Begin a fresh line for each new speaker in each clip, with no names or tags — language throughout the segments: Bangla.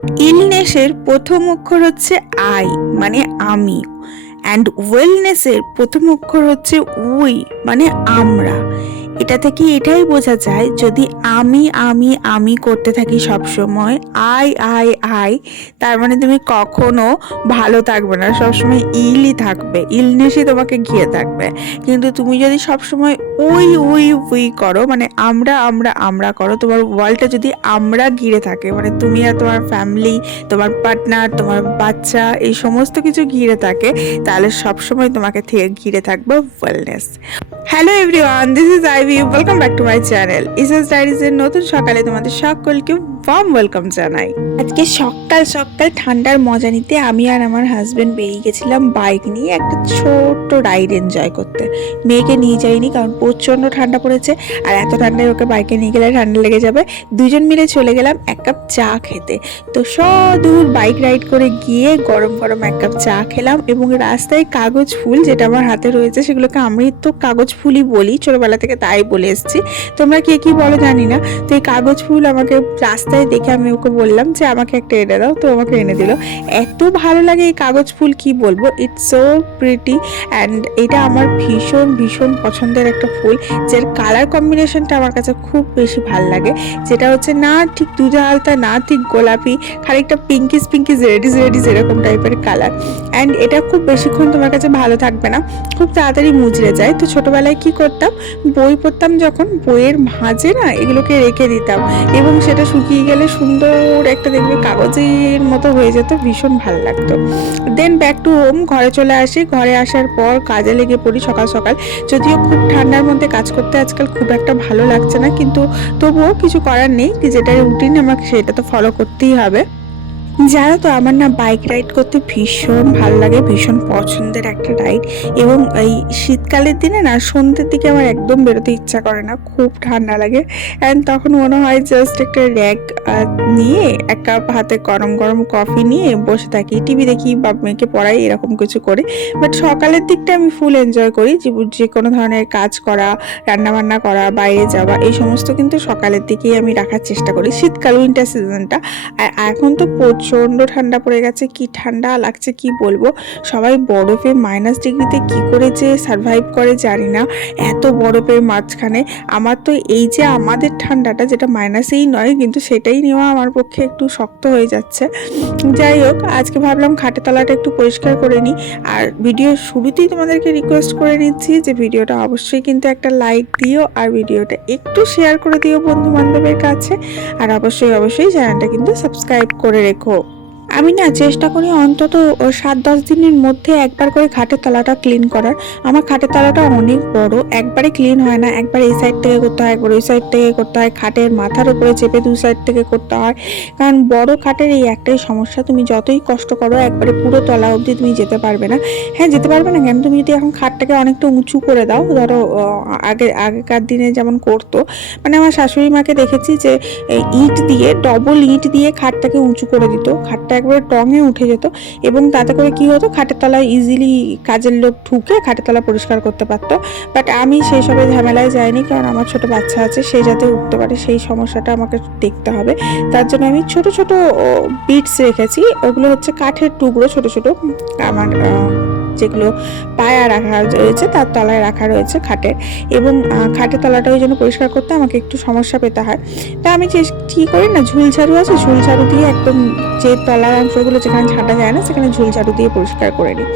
ইলনেসের প্রথম অক্ষর হচ্ছে আই মানে আমি। অ্যান্ড ওয়েলনেসের প্রথম অক্ষর হচ্ছে উই মানে আমরা। এটা থেকে এটাই বোঝা যায় যদি আমি আমি আমি করতে থাকি সব সময় আই আই আই, তার মানে তুমি কখনো ভালো থাকবে না। সবসময় ইলই থাকবে, ইলনেসই তোমাকে ঘিরে থাকবে। কিন্তু তুমি যদি সবসময় ওই উই উই করো মানে আমরা আমরা আমরা করো, তোমার ওয়ার্ল্ডটা যদি আমরা ঘিরে থাকে মানে তুমি আর তোমার ফ্যামিলি, তোমার পার্টনার, তোমার বাচ্চা, এই সমস্ত কিছু ঘিরে থাকে, তাহলে সবসময় তোমাকে ঘিরে থাকবে wellness hello everyone this is Ivy welcome back to my channel ইসএস ডায়েরিজের নতুন সকালে তোমাদের সকলকে ওয়ার্ম ওয়েলকাম জানাই। আজকে সকাল সকাল ঠান্ডার মজা নিতে আমি আর আমার হাজবেন্ড বেরিয়ে গেছিলাম বাইক নিয়ে একটা ছোট্ট রাইড এনজয় করতে। মেয়েকে নিয়ে যাইনি কারণ প্রচণ্ড ঠান্ডা পড়েছে আর এত ঠান্ডায় ওকে বাইকে নিয়ে গেলে ঠান্ডা লেগে যাবে। দুজন মিলে চলে গেলাম এক কাপ চা খেতে। তো সদূর বাইক রাইড করে গিয়ে গরম গরম এক কাপ চা খেলাম এবং রাস্তায় কাগজ ফুল যেটা আমার হাতে রয়েছে সেগুলোকে আমি তো কাগজ ফুলই বলি। ছোটবেলা থেকে তাই বলে এসেছি। তোমরা কে কি বলো জানি না। তো এই কাগজ ফুল আমাকে রাস্তায় দেখে আমি ওকে বললাম যে, আমাকে একটা এনে দাও। তো আমাকে এনে দিল। এত ভালো লাগে এই কাগজ ফুল কি বলব? ইটস সো প্রিটি অ্যান্ড এটা আমার ভীষণ ভীষণ পছন্দের একটা ফুল, যার কালার কম্বিনেশনটা আমার কাছে খুব বেশি ভালো লাগে। যেটা হচ্ছে না ঠিক দুধে আলতা, না ঠিক গোলাপি, খানিকটা পিঙ্কিস পিঙ্কিস রেডিস রেডিস এরকম টাইপের কালার অ্যান্ড এটা খুব বেশিক্ষণ তোমার কাছে ভালো থাকবে না। খুব তাড়াতাড়ি মুচড়ে যায়। তো ছোটোবেলায় কি করতাম? বই পড়তাম যখন বইয়ের ভাঁজে না, এগুলোকে রেখে দিতাম। এবং সেটা শুকিয়ে গেলে সুন্দর একটা দেখবে কাগজের মতো হয়ে যেত, ভীষণ ভালো লাগতো। দেন ব্যাক টু হোম ঘরে চলে আসি। ঘরে আসার পর কাজে লেগে পড়ি সকাল সকাল। যদিও খুব ঠান্ডার মধ্যে কাজ করতে আজকাল খুব একটা ভালো লাগছে না, কিন্তু তবুও কিছু করার নেই। যেটা রুটিন আমাকে সেটা তো ফলো করতেই হবে। জানো তো, আমার না বাইক রাইড করতে ভীষণ ভালো লাগে, ভীষণ পছন্দের একটা রাইড এবং এই শীতকালের দিনে না, সন্ধ্যের দিকে আমার একদম বেরোতে ইচ্ছা করে না, খুব ঠান্ডা লাগে অ্যান্ড তখন মনে হয় জাস্ট একটা র্যাক নিয়ে এক কাপ হাতে গরম গরম কফি নিয়ে বসে থাকি টিভি দেখি বা মেয়েকে পড়াই, এরকম কিছু করি বাট সকালের দিকটা আমি ফুল এনজয় করি, যে কোনো ধরনের কাজ করা, রান্নাবান্না করা, বাইরে যাওয়া, এই সমস্ত কিন্তু সকালের দিকেই আমি রাখার চেষ্টা করি শীতকাল উইন্টার সিজনটা আর এখন তো প্রচণ্ড ঠান্ডা পড়ে গেছে, কি ঠান্ডা লাগছে কি বলব? সবাই বরফে মাইনাস ডিগ্রিতে কি করে যে সারভাইভ করে জানি না, এত বরফের মাঝখানে। আমার তো এই যে আমাদের ঠান্ডাটা যেটা মাইনাসেই নয়, কিন্তু সেটাই নেওয়া আমার পক্ষে একটু শক্ত হয়ে যাচ্ছে। যাই হোক, আজকে ভাবলাম খাটে তলাটা একটু পরিষ্কার করে নিই। আর ভিডিও শুরুতেই তোমাদেরকে রিকোয়েস্ট করে নিচ্ছি যে ভিডিওটা অবশ্যই কিন্তু একটা লাইক দিও আর ভিডিওটা একটু শেয়ার করে দিও বন্ধু বান্ধবের কাছে। আর অবশ্যই অবশ্যই চ্যানেলটা কিন্তু সাবস্ক্রাইব করে রেখো। আমি না চেষ্টা করি অন্তত সাত দশ দিনের মধ্যে একবার করে খাটের তলাটা ক্লিন করার। আমার খাটের তলাটা অনেক বড়, একবারে ক্লিন হয় না, একবার এই সাইড থেকে করতে হয়, একবার ওই সাইড থেকে করতে হয়। খাটের মাথার উপরে চেপে দু সাইড থেকে করতে হয়। কারণ বড় খাটের এই একটাই সমস্যা, তুমি যতই কষ্ট করো, একবারে পুরো তলা অবধি তুমি যেতে পারবে না। হ্যাঁ যেতে পারবে না কেন? তুমি যদি এখন খাটটাকে অনেকটা উঁচু করে দাও, ধরো আগে, আগেকার দিনে যেমন করতো। মানে আমার শাশুড়ি মাকে দেখেছি যে ইট দিয়ে ডবল ইট দিয়ে খাটটাকে উঁচু করে দিত। খাটটা একবারে টঙে উঠে যেত এবং তাতে করে কি হতো, খাটের তলায় ইজিলি কাজের লোক ঢুকে খাটের তলা পরিষ্কার করতে পারতো। বাট আমি সেই সবে ঝামেলায় যাইনি কারণ আমার ছোট বাচ্চা আছে, সে যাতে উঠতে পারে সেই সমস্যাটা আমাকে দেখতে হবে। তার জন্য আমি ছোট ছোট বিটস রেখেছি, ওগুলো হচ্ছে কাঠের টুকরো ছোট ছোট, আমার যেগুলো পায়া রাখা রয়েছে, তার তলায় রাখা রয়েছে খাটের। এবং খাটের তলাটা ওই জন্য পরিষ্কার করতে আমাকে একটু সমস্যা পেতে হয়। তা আমি কি করি না, ঝুল ঝাড়ু আছে, ঝুল ঝাড়ু দিয়ে একদম যে তলার অংশগুলো যেখানে ঝাঁটা যায় না, সেখানে ঝুল ঝাড়ু দিয়ে পরিষ্কার করে নিই।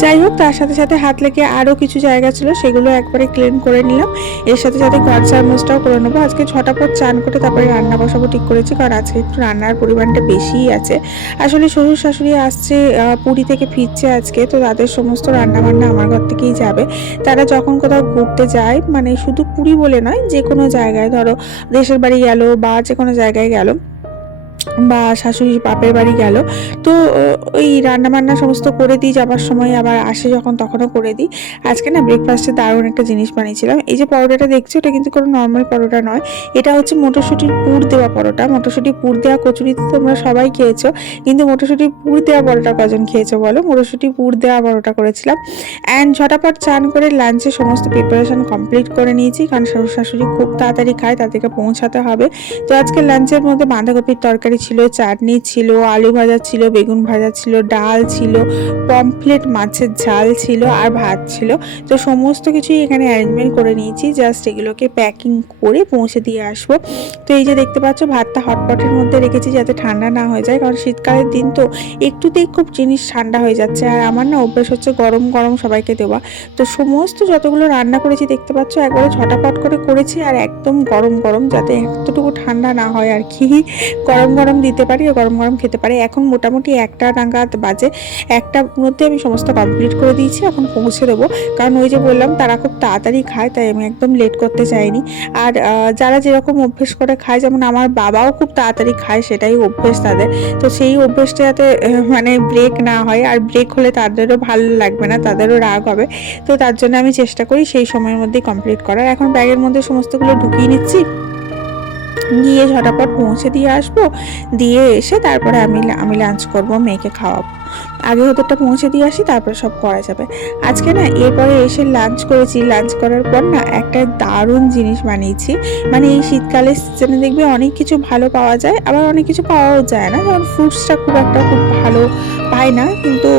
যাই হোক, তার সাথে সাথে হাত লেগে আরও কিছু জায়গা ছিল, সেগুলো একবারে ক্লিন করে নিলাম। এর সাথে সাথে ঘর চারমোজটাও করে নেব। আজকে ছটা পর চান করে তারপরে রান্না বসাবো ঠিক করেছি, কারণ আজকে একটু রান্নার পরিমাণটা বেশিই আছে। আসলে শ্বশুর শাশুড়ি আসছে পুরী থেকে ফিরছে আজকে, তো তাদের সমস্ত রান্না বান্না আমার ঘর থেকেই যাবে। তারা যখন কোথাও ঘুরতে যায় মানে শুধু পুরী বলে নয় যে কোনো জায়গায়, ধরো দেশের বাড়ি গেল বা যে কোনো জায়গায় গেল বা শাশুড়ি বাপের বাড়ি গেল, তো ওই রান্না বান্না সমস্ত করে দিই, যাবার সময় আবার আসে যখন তখনও করে দিই। আজকে না ব্রেকফাস্টে দারুণ একটা জিনিস বানিয়েছিলাম। এই যে পরোটাটা দেখছ, এটা কিন্তু কোনো নর্মাল পরোটা নয়। এটা হচ্ছে মটরশুঁটির পুর দেওয়া পরোটা। মটরশুঁটি পুর দেওয়া কচুরি তো তোমরা সবাই খেয়েছো, কিন্তু মটরশুঁটির পুর দেওয়া পরোটা কজন খেয়েছো বলো? মটরশুঁটি পুর দেওয়া পরোটা করেছিলাম। অ্যান্ড ঝটাপট চান করে লাঞ্চে সমস্ত প্রিপারেশন কমপ্লিট করে নিয়েছি, কারণ শাশুড়ি খুব তাড়াতাড়ি খায়, তাদেরকে পৌঁছাতে হবে। তো আজকে লাঞ্চের মধ্যে বাঁধাকপির তরকারি তরকারি ছিল, চাটনি ছিল, আলু ভাজা ছিল, বেগুন ভাজা ছিল, ডাল ছিল, পমফ্লেট, মাছের ঝাল ছিল আর ভাত ছিল। তো সমস্ত কিছুই এখানে অ্যারেঞ্জমেন্ট করে নিয়েছি। জাস্ট এগুলোকে প্যাকিং করে পৌঁছে দিয়ে আসব। তো এই যে দেখতে পাচ্ছ, ভাতটা হটপটের মধ্যে রেখেছি যাতে ঠান্ডা না হয়ে যায়। কারণ শীতকালের দিন তো একটুতেই খুব জিনিস ঠান্ডা হয়ে যাচ্ছে। আর আমার না অভ্যেস হচ্ছে গরম গরম সবাইকে দেওয়া। তো সমস্ত যতগুলো রান্না করেছি, দেখতে পাচ্ছ, একবারে ছটাপট করে করেছি। আর একদম গরম গরম, যাতে এতটুকু ঠান্ডা না হয় আর কি। গরম গরম দিতে পারি আর গরম গরম খেতে পারি। এখন মোটামুটি একটা নাগাদ বাজে। একটার মধ্যে আমি সমস্ত কমপ্লিট করে দিয়েছি, এখন পৌঁছে দেবো। কারণ ওই যে বললাম, তারা খুব তাড়াতাড়ি খায়, তাই আমি একদম লেট করতে চাইনি। আর যারা যেরকম অভ্যেস করে খায়, যেমন আমার বাবাও খুব তাড়াতাড়ি খায়, সেটাই অভ্যেস তাদের। তো সেই অভ্যেসটা যাতে মানে ব্রেক না হয়, আর ব্রেক হলে তাদেরও ভালো লাগবে না, তাদেরও রাগ হবে। তো তার জন্য আমি চেষ্টা করি সেই সময়ের মধ্যেই কমপ্লিট করার। এখন ব্যাগের মধ্যে সমস্তগুলো ঢুকিয়ে নিচ্ছি। গিয়ে ঝটাপট পৌঁছে দিয়ে আসব। দিয়ে এসে তারপরে আমি আমি লাঞ্চ করব, মেয়েকে খাওয়াবো। আগে ওদেরটা পৌঁছে দিয়ে আসি, তারপরে সব করা যাবে। আজকে না, এরপরে এসে লাঞ্চ করেছি। লাঞ্চ করার পর না, একটা দারুণ জিনিস বানিয়েছি। মানে এই শীতকালের সিজনে দেখবে অনেক কিছু ভালো পাওয়া যায়, আবার অনেক কিছু পাওয়াও যায় না। যেমন ফ্রুটসটা খুব একটা খুব ভালো পাই না, কিন্তু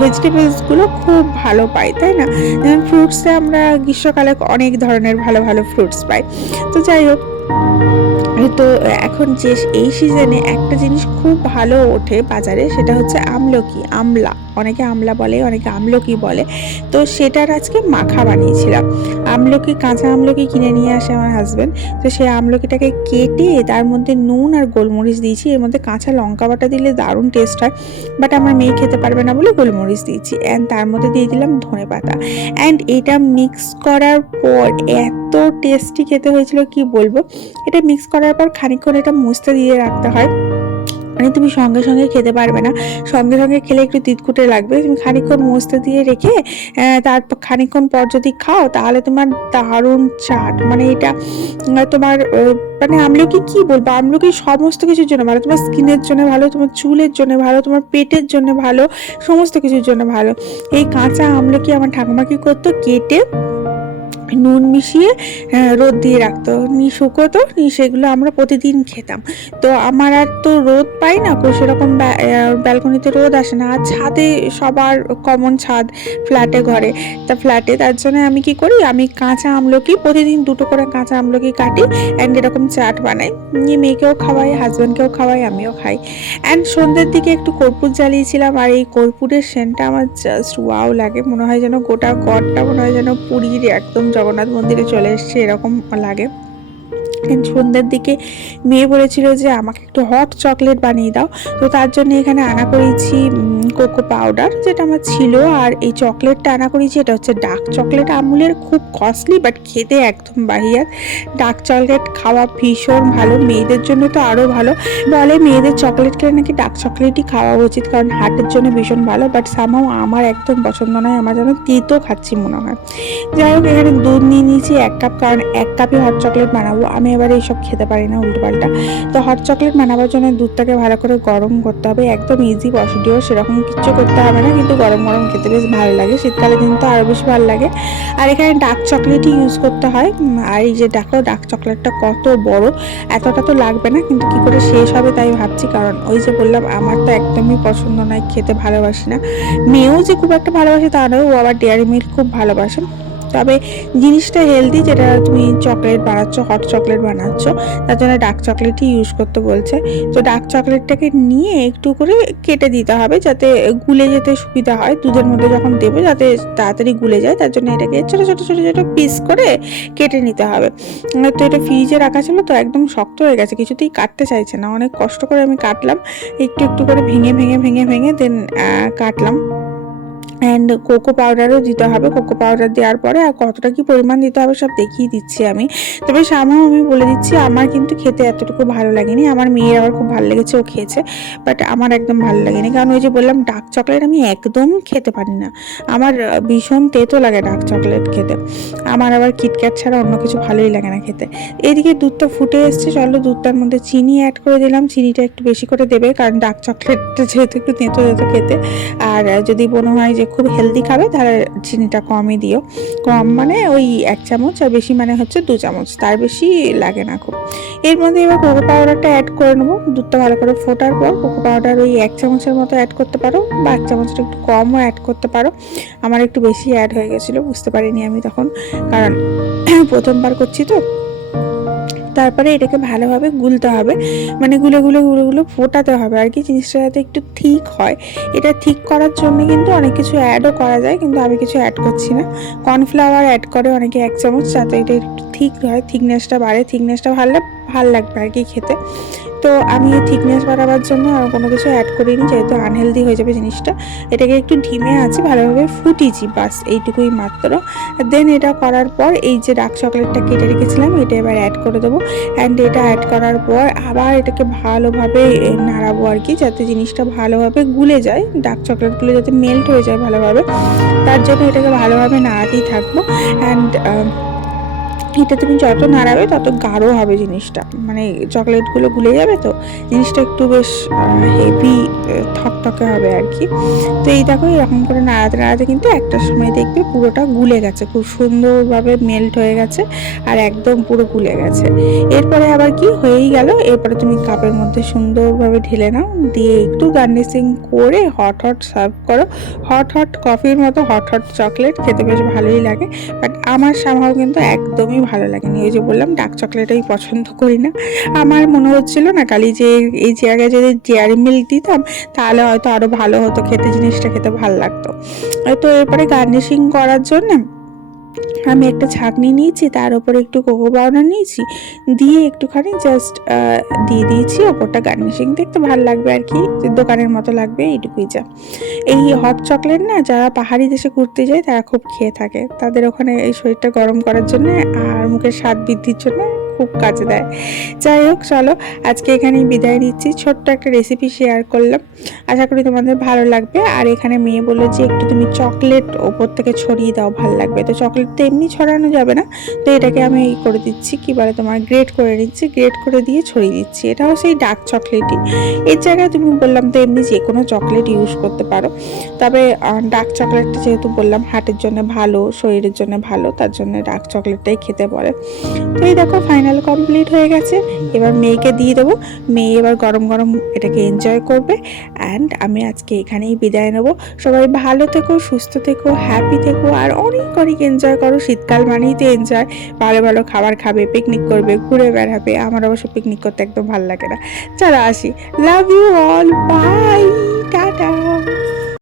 ভেজিটেবলসগুলো খুব ভালো পাই, তাই না? যেমন ফ্রুটসে আমরা গ্রীষ্মকালে অনেক ধরনের ভালো ভালো ফ্রুটস পাই। তো যাই হোক তো এখন যে এই সিজনে একটা জিনিস খুব ভালো ওঠে বাজারে সেটা হচ্ছে আমলকি, আমলা। অনেকে আমলা বলে, অনেকে আমলকি বলে। তো সেটার আজকে মাখা বানিয়েছিলাম। আমলকি, কাঁচা আমলকি কিনে নিয়ে আসে আমার হাজব্যান্ড তো সেই আমলকিটাকে কেটে তার মধ্যে নুন আর গোলমরিচ দিয়েছি। এর মধ্যে কাঁচা লঙ্কা বাটা দিলে দারুণ টেস্ট হয়। বাট আমার মেয়ে খেতে পারবে না বলে গোলমরিচ দিয়েছি। অ্যান্ড তার মধ্যে দিয়ে দিলাম ধনে পাতা। অ্যান্ড এটা মিক্স করার পর এত টেস্টি খেতে হয়েছিল, কি বলব? এটা মিক্স করার পর খানিকক্ষণ এটা মুছতে দিয়ে রাখতে হয়। মানে তুমি সঙ্গে সঙ্গে খেতে পারবে না। সঙ্গে সঙ্গে খেলে একটু তিতকুটে লাগবে। তুমি খানিকক্ষণ মুছতে দিয়ে রেখে তারপর খানিকক্ষণ পর যদি খাও, তাহলে তোমার দারুণ চাট। মানে এটা তোমার মানে আমলকি কি বলব? আমলকি সমস্ত কিছুর জন্য ভালো। তোমার স্কিনের জন্য ভালো, তোমার চুলের জন্য ভালো, তোমার পেটের জন্য ভালো, সমস্ত কিছুর জন্য ভালো। এই কাঁচা আমলকি আমার ঠাকুমা কি করতো কেটে নুন মিশিয়ে রোদ দিয়ে রাখতো। নি শুকোতো নি সেগুলো আমরা প্রতিদিন খেতাম। তো আমার আর তো রোদ পাই না কো, সেরকম ব্যালকনিতে রোদ আসে না। আর ছাদে সবার কমন ছাদ ফ্ল্যাটে ঘরে। তা ফ্ল্যাটে তার জন্য আমি কি করি? আমি কাঁচা আমলকি, প্রতিদিন দুটো করে কাঁচা আমলকি কাটি অ্যান্ড এরকম চাট বানাই। নিয়ে মেয়েকেও খাওয়াই হাজব্যান্ডকেও খাওয়াই, আমিও খাই। অ্যান্ড সন্ধ্যের দিকে একটু কর্পূর জ্বালিয়েছিলাম। আর এই কর্পূরের সেন্টটা আমার জাস্ট ওয়াও লাগে। মনে হয় যেন গোটা গড়টা মনে হয় যেন পুরীর একদম জগন্নাথ মন্দিরে চলে এসছে, এরকম লাগে। সন্ধ্যের দিকে মেয়ে বলেছিল যে, আমাকে একটু হট চকলেট বানিয়ে দাও। তো তার জন্য এখানে আনা করেছি কোকো পাউডার যেটা আমার ছিল আর এই চকলেটটা আনা করেছি এটা হচ্ছে ডার্ক চকলেট আমুলের খুব কস্টলি বাট খেতে একদম বাহিয়ার। ডার্ক চকলেট খাওয়া ভীষণ ভালো, মেয়েদের জন্য তো আরও ভালো। বলে মেয়েদের চকলেট খেলে নাকি ডার্ক চকলেটই খাওয়া উচিত কারণ হার্টের জন্য ভীষণ ভালো বাট সামাও আমার একদম পছন্দ নয়, আমার যেন তেতো খাচ্ছি মনে হয়। যাই হোক, এখানে দুধ নিয়ে নিয়েছি এক কাপ কারণ এক কাপই হট চকলেট বানাবো। আমি এবারে এইসব খেতে পারি না উল্টোপাল্টা। তো হট চকলেট বানাবার জন্য দুধটাকে ভালো করে গরম করতে হবে, একদম ইজি প্রসিডিওর সেরকম কিচ্ছু করতে হবে না, কিন্তু গরম গরম খেতে বেশ ভালো লাগে। শীতকালে কিন্তু আরও বেশি ভালো লাগে। আর এখানে ডার্ক চকলেটই ইউজ করতে হয়। আর এই যে দেখো, ডার্ক চকলেটটা কত বড়, এতটা তো লাগবে না, কিন্তু কি করে শেষ হবে তাই ভাবছি। কারণ ওই যে বললাম, আমার তো একদমই পছন্দ নয়, খেতে ভালোবাসি না। মেয়েও যে খুব একটা ভালোবাসে তা নয়, ও আবার ডেয়ারি মিল্ক খুব ভালোবাসে। তবে জিনিসটা হেলদি যেটা তুমি চকলেট বানাচ্ছ হট চকলেট বানাচ্ছ, তার জন্য ডার্ক চকলেটই ইউজ করতে বলছে। তো ডার্ক চকলেটটাকে নিয়ে একটু করে কেটে দিতে হবে যাতে গুলে যেতে সুবিধা হয়। দুধের মধ্যে যখন দেবে যাতে তাড়াতাড়ি গুলে যায়, তার জন্য এটাকে ছোটো ছোটো ছোটো ছোটো পিস করে কেটে নিতে হবে। তো এটা ফ্রিজে রাখা ছিল তো একদম শক্ত হয়ে গেছে, কিছুতেই কাটতে চাইছে না। অনেক কষ্ট করে আমি কাটলাম, একটু একটু করে ভেঙে ভেঙে ভেঙে ভেঙে দেন কাটলাম। অ্যান্ড কোকো পাউডারও দিতে হবে। কোকো পাউডার দেওয়ার পরে আর কতটা কি পরিমাণ দিতে হবে সব দেখিয়ে দিচ্ছি আমি। তবে সামাও আমি বলে দিচ্ছি, আমার কিন্তু খেতে এতটুকু ভালো লাগেনি। আমার মেয়ের আবার খুব ভালো লেগেছে, ও খেয়েছে। বাট আমার একদম ভালো লাগেনি। কারণ ওই যে বললাম ডার্ক চকলেট আমি একদম খেতে পারি না। আমার ভীষণ তেতো লাগে ডার্ক চকলেট খেতে। আমার আবার কিটক্যাট ছাড়া অন্য কিছু ভালোই লাগে না খেতে। এদিকে দুধটা ফুটে এসছে। চলো দুধটার মধ্যে চিনি অ্যাড করে দিলাম। চিনিটা একটু বেশি করে দেবে, কারণ ডার্ক চকলেটটা যেহেতু একটু তেঁতো তেঁতো খেতে। আর যদি মনে হয় যে খুব হেলদি খাবে, তাহলে চিনিটা কমই দিও। কম মানে ওই এক চামচ আর বেশি মানে হচ্ছে দু চামচ, তার বেশি লাগে না খুব। এর মধ্যে এবার কোকো পাউডারটা অ্যাড করে নেব, দুধটা ভালো করে ফোটার পর কোকো পাউডার ওই এক চামচের মতো অ্যাড করতে পারো বা এক চামচটা একটু কমও অ্যাড করতে পারো। আমার একটু বেশি অ্যাড হয়ে গেছিল, বুঝতে পারিনি আমি তখন, কারণ প্রথমবার করছি তো। তারপরে এটাকে ভালোভাবে গুলতে হবে। মানে গুলে গুলে গুলে গুলো ফোটাতে হবে। আর কি জিনিসটা যাতে একটু থিক হয়। এটা ঠিক করার জন্য কিন্তু অনেক কিছু অ্যাডও করা যায়, কিন্তু আমি কিছু অ্যাড করছি না। কর্নফ্লাওয়ার অ্যাড করে অনেকে এক চামচ, যাতে এটা একটু ঠিক হয়। থিকনেসটা বাড়ে। থিকনেসটা ভালো, ভালো লাগবে আর কি খেতে। তো আমি থিকনেস বাড়াবার জন্য আর কোনো কিছু অ্যাড করিনি, যেহেতু আনহেলদি হয়ে যাবে জিনিসটা। এটাকে একটু ঢিমে আছে, ভালোভাবে ফুটিয়েছি বাস এইটুকুই মাত্র। দেন এটা করার পর এই যে ডার্ক চকলেটটা কেটে রেখেছিলাম, এটা এবার অ্যাড করে দেবো। অ্যান্ড এটা অ্যাড করার পর আবার এটাকে ভালোভাবে নাড়াবো আর কি, যাতে জিনিসটা ভালোভাবে গুলে যায় ডার্ক চকলেটগুলো যাতে মেল্ট হয়ে যায় ভালোভাবে। তার জন্য এটাকে ভালোভাবে নাড়াতেই থাকব। অ্যান্ড এটা তুমি যত নাড়াবে, তত গাঢ় হবে জিনিসটা। মানে চকলেটগুলো গুলে যাবে তো, জিনিসটা একটু বেশ হেভি থকথকে হবে আর কি। তো এই দেখো, এরকম করে নাড়াতে নাড়াতে কিন্তু একটা সময় দেখবে পুরোটা গুলে গেছে, খুব সুন্দরভাবে মেল্ট হয়ে গেছে আর একদম পুরো গুলে গেছে। এরপরে আবার কি হয়েই গেল, এরপরে তুমি কাপের মধ্যে সুন্দরভাবে ঢেলে নাও, দিয়ে একটু গার্নিশিং করে হট হট সার্ভ করো। হট হট কফির মতো হট হট চকলেট খেতে বেশ ভালোই লাগে বাট আমার সামহাও কিন্তু একদমই ভালো লাগেনি। ওই যে বললাম ডার্ক চকলেট পছন্দ করি না। আমার মনে হচ্ছিল না কালি যে এই জায়গায় যদি ডেয়ারি মিল্ক দিতাম, তাহলে হয়তো আরও ভালো হতো, খেতে জিনিসটা খেতে ভালো লাগতো। তো এরপরে গার্নিশিং করার জন্য আমি একটা ছাঁকনি নিয়েছি, তার উপরে একটু কোকো পাউডার নিয়েছি, দিয়ে একটুখানি জাস্ট দিয়ে দিয়েছি ওপরটা গার্নিশিং দেখতে ভালো লাগবে আর কি দোকানের মতো লাগবে এইটুকুই যা। এই হট চকলেট না, যারা পাহাড়ি দেশে ঘুরতে যায় তারা খুব খেয়ে থাকে। তাদের ওখানে এই শরীরটা গরম করার জন্য আর মুখের স্বাদ বৃদ্ধির জন্য খুব কাজে দেয়। যাই হোক, চলো আজকে এখানেই বিদায় নিচ্ছি। ছোট্ট একটা রেসিপি শেয়ার করলাম। আশা করি তোমাদের ভালো লাগবে। আর এখানে মেয়ে বলল যে, একটু তুমি চকলেট ওপর থেকে ছড়িয়ে দাও, ভালো লাগবে। তো চকলেট তো এমনি ছড়ানো যাবে না। তো এটাকে আমি করে দিচ্ছি। কি বলে তোমার? গ্রেট করে নিচ্ছি। গ্রেট করে দিয়ে ছড়িয়ে দিচ্ছি। এটাও সেই ডার্ক চকলেটই এর জায়গায় তুমি বললাম তো এমনি যে কোনো চকলেট ইউজ করতে পারো। তবে ডার্ক চকলেটটা যেহেতু বললাম হার্টের জন্য ভালো, শরীরের জন্য ভালো, তার জন্য ডার্ক চকলেটটাই খেতে বলে। তো এই দেখো ফাইনাল কমপ্লিট হয়ে গেছে। এবার মেয়েকে দিয়ে দেবো। মেয়ে এবার গরম গরম এটাকে এনজয় করবে। অ্যান্ড আমি আজকে এখানেই বিদায় নেব। সবাই ভালো থেকো, সুস্থ থেকো হ্যাপি থেকো, আর অনেক অনেক এনজয় করো। শীতকাল মানেই তো এনজয় ভালো ভালো খাবার খাবে পিকনিক করবে, ঘুরে বেড়াবে। আমার অবশ্য পিকনিক করতে একদম ভালো লাগে না। চলো আসি। Love you all bye tata